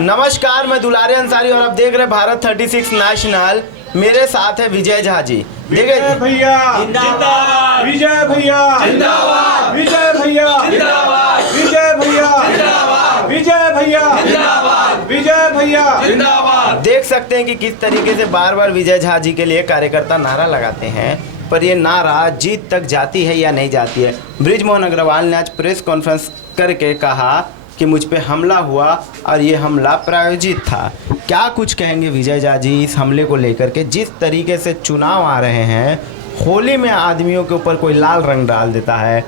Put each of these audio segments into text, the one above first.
नमस्कार, मैं दुलारे अंसारी और आप देख रहे हैं भारत 36 नेशनल। मेरे साथ है विजय झा जी। विजय भैया जिंदाबाद, विजय भैया जिंदाबाद, विजय भैया जिंदाबाद, विजय भैया जिंदाबाद, विजय भैया जिंदाबाद, विजय भैया जिंदाबाद। देख सकते हैं कि किस तरीके से बार बार विजय झा जी के लिए कार्यकर्ता नारा लगाते हैं, पर ये नारा जीत तक जाती है या नहीं जाती है। बृजमोहन अग्रवाल ने आज प्रेस कॉन्फ्रेंस करके कहा कि मुझ पे हमला हुआ और ये हमला प्रायोजित था। क्या कुछ कहेंगे विजय झा जी इस हमले को लेकर के? जिस तरीके से चुनाव आ रहे हैं, होली में आदमियों के ऊपर कोई लाल रंग डाल देता है,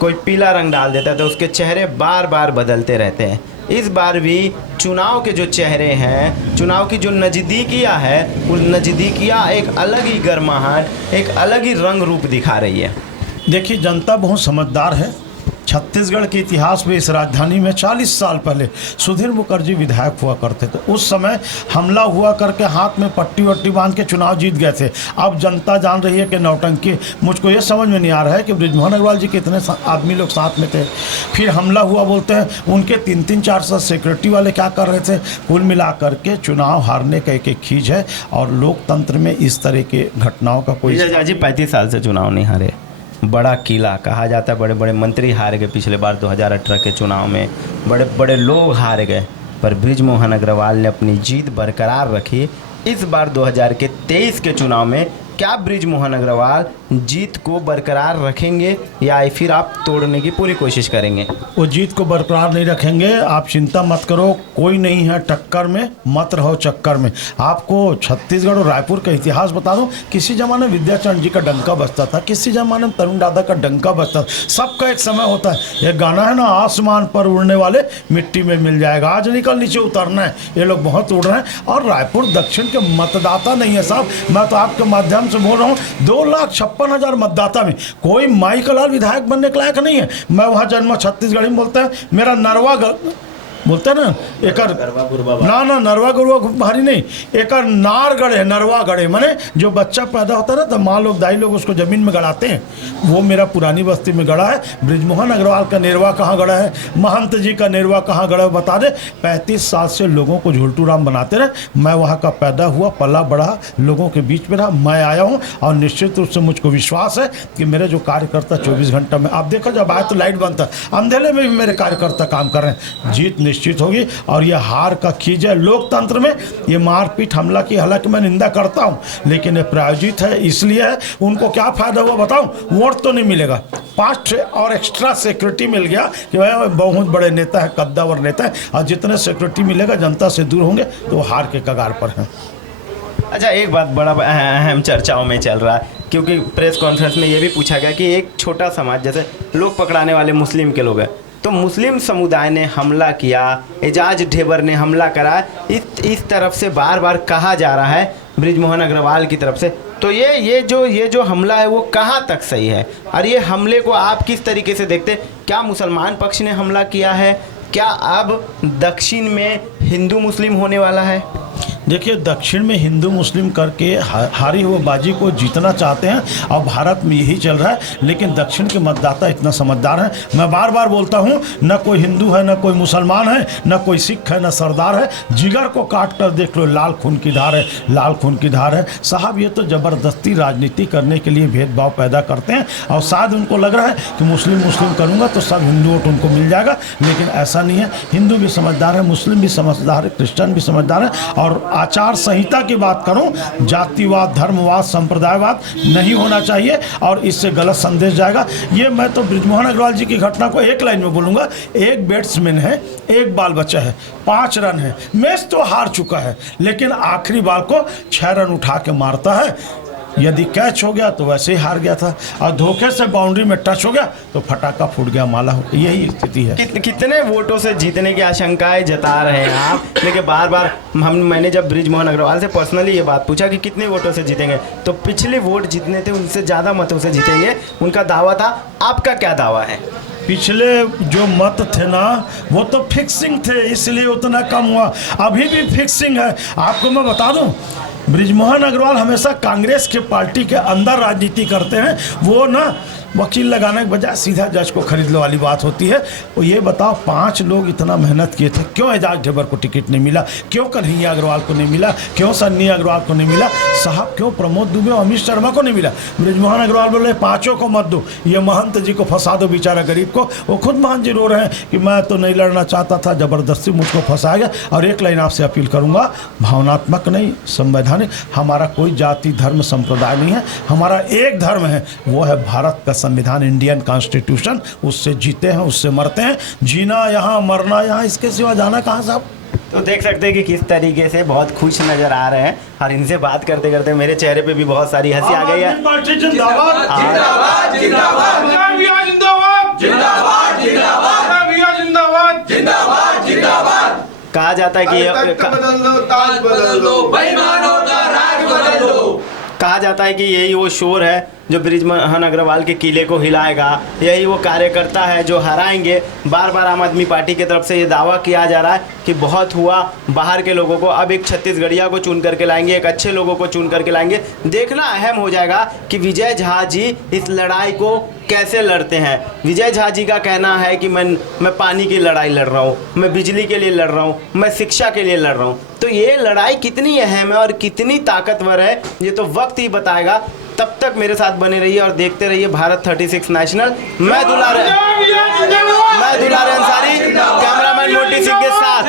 कोई पीला रंग डाल देता है, तो उसके चेहरे बार बार बदलते रहते हैं। इस बार भी चुनाव के जो चेहरे हैं, चुनाव की जो नज़दीकियाँ है, वो नज़दीकियाँ एक अलग ही गर्माहट, एक अलग ही रंग रूप दिखा रही है। देखिए, जनता बहुत समझदार है। छत्तीसगढ़ के इतिहास में इस राजधानी में 40 साल पहले सुधीर मुखर्जी विधायक हुआ करते थे। उस समय हमला हुआ करके हाथ में पट्टी वट्टी बांध के चुनाव जीत गए थे। अब जनता जान रही है कि नौटंकी। मुझको ये समझ में नहीं आ रहा है कि बृजमोहन अग्रवाल जी कितने आदमी लोग साथ में थे, फिर हमला हुआ बोलते हैं। उनके 3-4 सिक्योरिटी वाले क्या कर रहे थे? कुल मिला करके चुनाव हारने का एक खींच है और लोकतंत्र में इस तरह के घटनाओं का कोई। विजय झा जी 35 साल से चुनाव नहीं हारे, बड़ा किला कहा जाता है। बड़े बड़े मंत्री हार गए पिछले बार 2018 के चुनाव में, बड़े बड़े लोग हार गए, पर बृजमोहन अग्रवाल ने अपनी जीत बरकरार रखी। इस बार 2023 के चुनाव में क्या बृजमोहन अग्रवाल जीत को बरकरार रखेंगे या फिर आप तोड़ने की पूरी कोशिश करेंगे? वो जीत को बरकरार नहीं रखेंगे। आप चिंता मत करो, कोई नहीं है टक्कर में, मत रहो चक्कर में। आपको छत्तीसगढ़ और रायपुर का इतिहास बता दूं। किसी ज़माने विद्याचरण जी का डंका बजता था, किसी ज़माने में तरुण दादा का डंका बजता था। सबका एक समय होता है। एक गाना है ना, आसमान पर उड़ने वाले मिट्टी में मिल जाएगा, आज निकल नीचे उतरना है। ये लोग बहुत उड़ रहे हैं और रायपुर दक्षिण के मतदाता नहीं है साहब। मैं तो आपके माध्यम से बोल रहा हूँ, 2,56,000 मतदाता में कोई माई का लाल विधायक बनने के लायक नहीं है। मैं वहाँ जन्म छत्तीसगढ़ी में बोलते हैं, मेरा नरवा बोलते हैं ना, एकर ना नरवा गुरवा भारी नहीं, एकर नार गढ़े, नरवा गढ़े माने जो बच्चा पैदा होता है ना, तो माँ लोग दाई लोग उसको ज़मीन में गड़ाते हैं। वो मेरा पुरानी बस्ती में गड़ा है। बृजमोहन अग्रवाल का नेरवा कहाँ गड़ा है, महंत जी का नेरवा कहाँ गड़ा है बता दे। 35 साल से लोगों को झुलटू राम बनाते रहे। मैं वहाँ का पैदा हुआ, पला बढ़ा, लोगों के बीच में रहा। मैं आया हूँ और निश्चित रूप से मुझको विश्वास है कि मेरे जो कार्यकर्ता 24 घंटा में, आप देखो जब आए तो लाइट बंद था, अंधेरे में भी मेरे कार्यकर्ता काम कर रहे हैं। जीत निश्चित होगी और यह हार का खींच है लोकतंत्र में। ये मारपीट हमला की हालांकि मैं निंदा करता हूं, लेकिन ये प्रायोजित है, इसलिए है। उनको क्या फायदा हुआ बताऊं? वोट तो नहीं मिलेगा, 5 और एक्स्ट्रा सिक्योरिटी मिल गया कि भाई बहुत बड़े नेता है, कद्दावर नेता है, और जितने सिक्योरिटी मिलेगा जनता से दूर होंगे तो हार के कगार पर हैं। अच्छा, एक बात बड़ा अहम चर्चाओं में चल रहा है, क्योंकि प्रेस कॉन्फ्रेंस में ये भी पूछा गया कि एक छोटा समाज जैसे लोग पकड़ाने वाले मुस्लिम के लोग हैं, तो मुस्लिम समुदाय ने हमला किया, एजाज ढेबर ने हमला करा, इस तरफ से बार बार कहा जा रहा है बृजमोहन अग्रवाल की तरफ से। तो ये जो हमला है वो कहाँ तक सही है और ये हमले को आप किस तरीके से देखते? क्या मुसलमान पक्ष ने हमला किया है? क्या अब दक्षिण में हिंदू मुस्लिम होने वाला है? देखिए, दक्षिण में हिंदू मुस्लिम करके हारी हुई बाजी को जीतना चाहते हैं और भारत में यही चल रहा है। लेकिन दक्षिण के मतदाता इतना समझदार हैं। मैं बार बार बोलता हूं, न कोई हिंदू है, न कोई मुसलमान है, न कोई सिख है, न सरदार है। जिगर को काट कर देख लो, लाल खून की धार है, लाल खून की धार है साहब। ये तो ज़बरदस्ती राजनीति करने के लिए भेदभाव पैदा करते हैं और शायद उनको लग रहा है कि मुस्लिम करूँगा तो सब हिंदू वोट उनको मिल जाएगा, लेकिन ऐसा नहीं है। हिंदू भी समझदार है, मुस्लिम भी समझदार है, क्रिश्चियन भी समझदार है। और आचार संहिता की बात करूं, जातिवाद, धर्मवाद, संप्रदायवाद नहीं होना चाहिए और इससे गलत संदेश जाएगा। ये मैं तो बृजमोहन अग्रवाल जी की घटना को एक लाइन में बोलूंगा। एक बैट्समैन है, एक बाल बच्चा है, 5 रन है, मैच तो हार चुका है, लेकिन आखिरी बाल को 6 रन उठा के मारता है। यदि कैच हो गया तो वैसे ही हार गया था, और धोखे से बाउंड्री में टच हो गया तो फटाका फूट गया, माला हो। यही स्थिति है। कितने वोटों से जीतने की आशंकाएं जता रहे हैं आप? लेकिन बार बार मैंने जब बृजमोहन अग्रवाल से पर्सनली ये बात पूछा कि कितने वोटों से जीतेंगे, तो पिछले वोट जितने थे उनसे ज़्यादा मतों से जीतेंगे, उनका दावा था। आपका क्या दावा है? पिछले जो मत थे ना, वो तो फिक्सिंग थे, इसलिए उतना कम हुआ। अभी भी फिक्सिंग है। आपको मैं बता दूं, बृजमोहन अग्रवाल हमेशा कांग्रेस के पार्टी के अंदर राजनीति करते हैं। वो ना वकील लगाने के बजाय सीधा जज को खरीद लो वाली बात होती है। और ये बताओ 5 लोग इतना मेहनत किए थे, क्यों एजाज ढेबर को टिकट नहीं मिला, क्यों कन्हैया अग्रवाल को नहीं मिला, क्यों सन्नी अग्रवाल को नहीं मिला साहब, क्यों प्रमोद दुबे और अमित शर्मा को नहीं मिला। बृजमोहन अग्रवाल बोल रहे 5 को मत दो, ये महंत जी को फंसा दो बेचारा गरीब को। वो खुद महंत जी रो रहे हैं कि मैं तो नहीं लड़ना चाहता था, जबरदस्ती मुझको फंसाया गया। और एक लाइन आपसे अपील करूंगा, भावनात्मक नहीं संवैधानिक, हमारा कोई जाति धर्म संप्रदाय नहीं है, हमारा एक धर्म है, वो है भारत का संविधान, इंडियन कॉन्स्टिट्यूशन। उससे जीते हैं, उससे मरते हैं, जीना यहाँ मरना यहाँ, इसके सिवा जाना कहाँ साहब। तो देख सकते हैं कि किस तरीके से बहुत खुश नजर आ रहे हैं और इनसे बात करते करते मेरे चेहरे पे भी बहुत सारी हंसी आ गई है। जिंदाबाद जिंदाबाद जिंदाबाद जिंदाबाद जिंदाबाद जिंदाबाद जिंदाबाद। कहा जाता है कि ताज बदल दो, बेईमानों का राज बदल दो। कहा जाता है कि यही वो शोर है जो बृजमोहन अग्रवाल के किले को हिलाएगा, यही वो कार्यकर्ता है जो हराएंगे। बार बार आम आदमी पार्टी की तरफ से ये दावा किया जा रहा है कि बहुत हुआ, बाहर के लोगों को अब एक छत्तीसगढ़िया को चुन करके लाएंगे, एक अच्छे लोगों को चुन करके लाएंगे। देखना अहम हो जाएगा कि विजय झा जी इस लड़ाई को कैसे लड़ते हैं। विजय झा जी का कहना है कि मैं पानी की लड़ाई लड़ रहा हूँ, मैं बिजली के लिए लड़ रहा हूँ, मैं शिक्षा के लिए लड़ रहा हूँ। तो ये लड़ाई कितनी अहम है और कितनी ताकतवर है, ये तो वक्त ही बताएगा। तब तक मेरे साथ बने रहिए और देखते रहिए भारत 36 नेशनल। मैं दुलारे अंसारी, कैमरामैन मोटी सिंह के साथ।